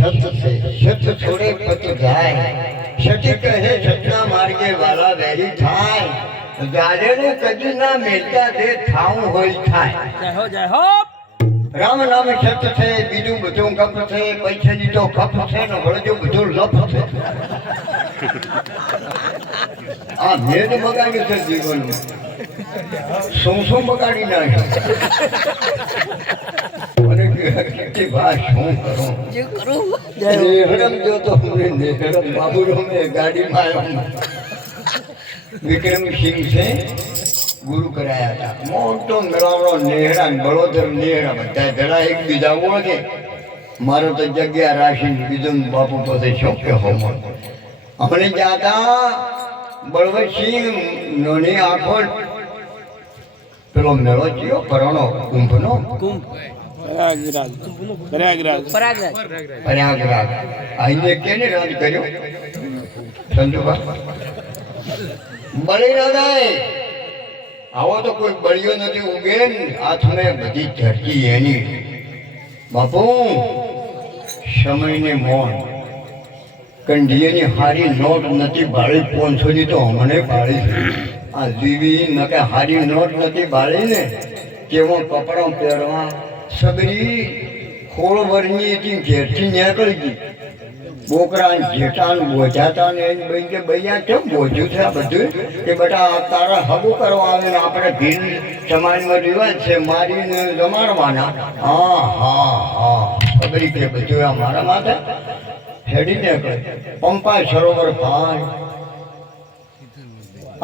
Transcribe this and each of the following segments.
सत से सत छोड़े पत जाए सती कहे सतना मार्गे वाला वेरी थाय जाडेनु कदी ना मिलता दे थाऊ होई थाय जय हो राम नाम सत છે બીજું બધું કપ છે પૈસાની તો કપ છે ને વળજો બધું લપ છે આ મેદ બગાડ્યું છે જીવનમાં શું બગાડી નાખ્યું મને કે ભાઈ શું કરું જે કરું નેહરમ જો તો નેહરમ બાબુ મેં ગાડીમાં આવ્યો વિક્રમસિંહ છે ગુરુ કરાયા હતા મોટો મેળાવડો નેહરા બળોદર નેહરા બધા જણા એકબીજા ઓળખે મારો તો જગ્યા રાખીને બીજું બાપુ પાસે શોખ્ય હોમો અમને જાતા બળવતસિંહ નોની આંખો પેલો મેળો થયો પરણો કુંભનો પ્રયાગરાજ આઈને કેને રાજ કર્યો સંજુબા બળી રાજાએ આવો તો કોઈ બળિયો નથી ઉગે હાથમે બધી ધરતી એની બાપુ સમયને મોન કંઢીએની હારી નોટ નથી બાળી 500 ની તો હમણે બાળી આ જીવી નકે હારી નોટ નથી બાળી ને કેવો કપડો પહેરવા સબરી ખોળ વરની હતી ઘેરથી નીકળી ગઈ બોકરા જેઠાન બોજાતા ને એને બઈ કે બૈયા કેમ બોજ્યું છે આ બધું કે બેટા તારા હગું કરવા આવે ને આપણે ભીલ સમાજમાં રિવાજ છે મારીને જમાડવાના હા હા હા ખબરી કે બધું આ મારા માથે હેડી નીકળે પંપા સરોવર ભાઈ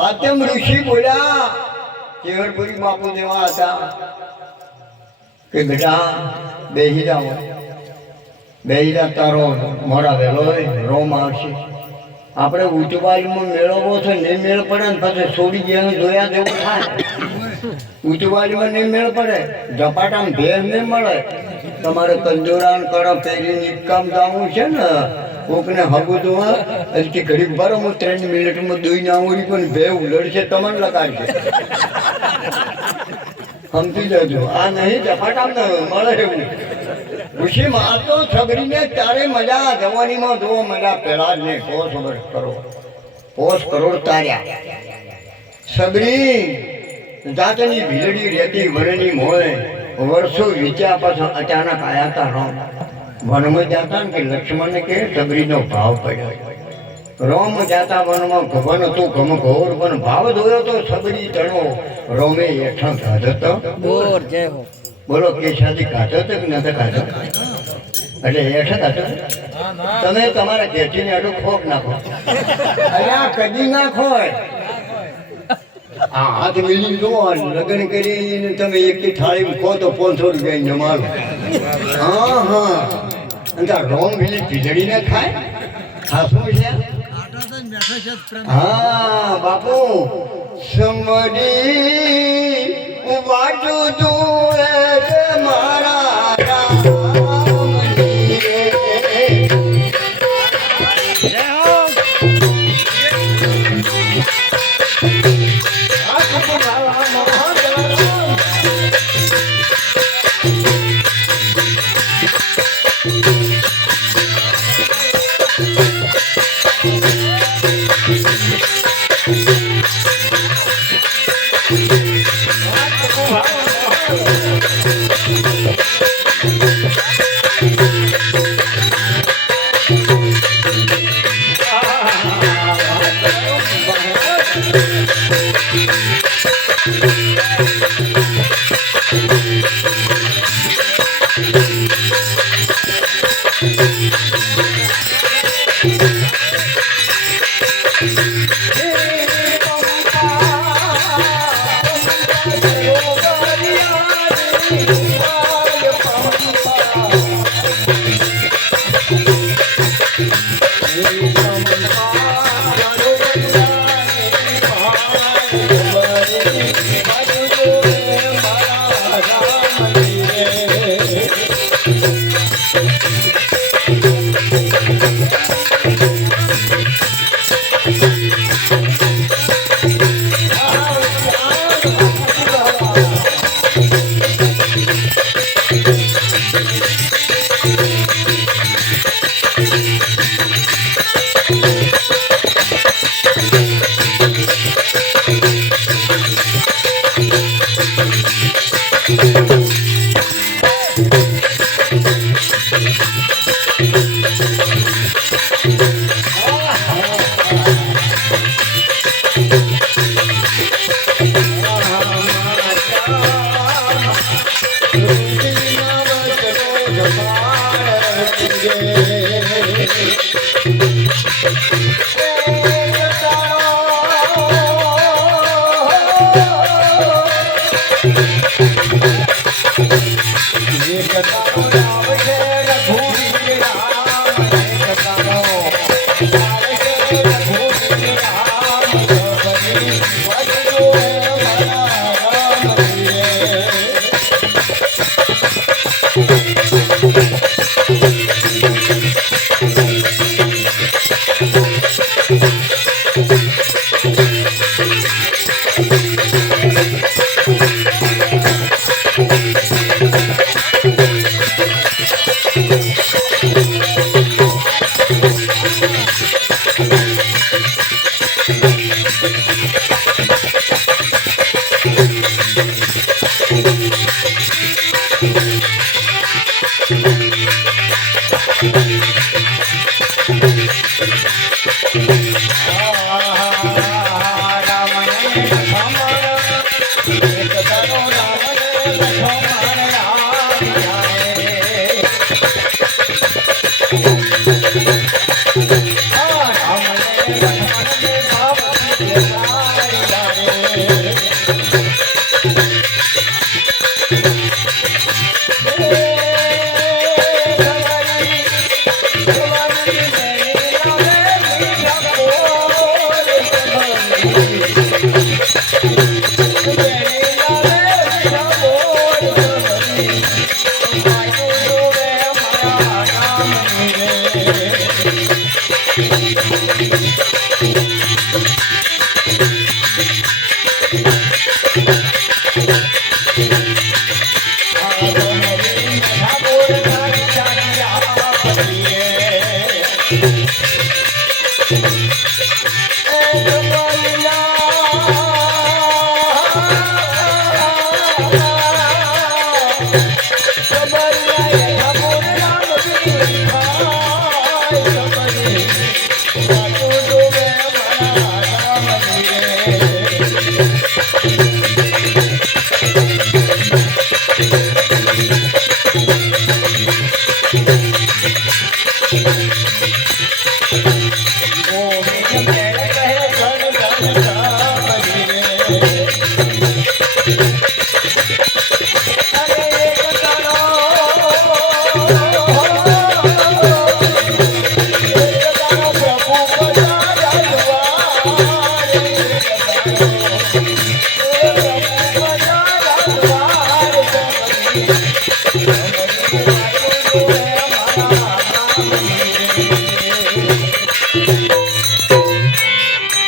આત્મ ઋષિ બોલ્યા કેવરપુરી બાપુ જેવા હતા કે બેટા બેહી જાઓ બેહીરા તારો મોડા વહેલો રોમ આવશે આપણે ઉચવાલીમાં મેળવવો છે નહીં મેળ પડે ને પછી છોડી ગયા જોયા જેવું થાય ઉચવાલીમાં નહીં મેળ પડે ઝપાટામાં ભેર નહીં મળે તમારે તંદુરાન કરો પેલી કામ જવું છે ને કોકને હગું જોવા હજી ઘડીક ભરો હું 3 મિનિટમાં દોઈને આવું પણ બે ઉલડશે તમને લગાડશે સમજી જજો આ નહીં ઝપાટામાં મળે એવું ઋષિ મારતો છગડીને ત્યારે મજા જવાનીમાં જોવો મજા પેલા જ નહીં પોષ કરોડ તાર્યા સબરી જાતની ભીલડી રહેતી વણની મોય વર્ષો વીત્યા પછી અચાનક આયા હતા રામ વનમાં જાતા ને કે લક્ષ્મણને કે સબરીનો ભાવ પડ્યો રોમ જાતા વનમાં ભવન હતું ઘમઘોર પણ ભાવ જોયો તો સબરી તણો રોમે હેઠળ ખાધો બોર જય હો બોલો કેશાથી કાઢો તો કે નતો કાઢો એટલે હેઠળ કાઢો તમે તમારા ઘેટીને આટલું ખોક નાખો અહીંયા કદી નાખો આ હાથ મિલી જો લગ્ન કરીને તમે એક થાળીમાં ખો તો 500 રૂપિયા જમાડો હા હા અને રોમ મિલી ભીજડીને ખાય ખાસું છે હા બાપુ સમરી વાટું તું મારા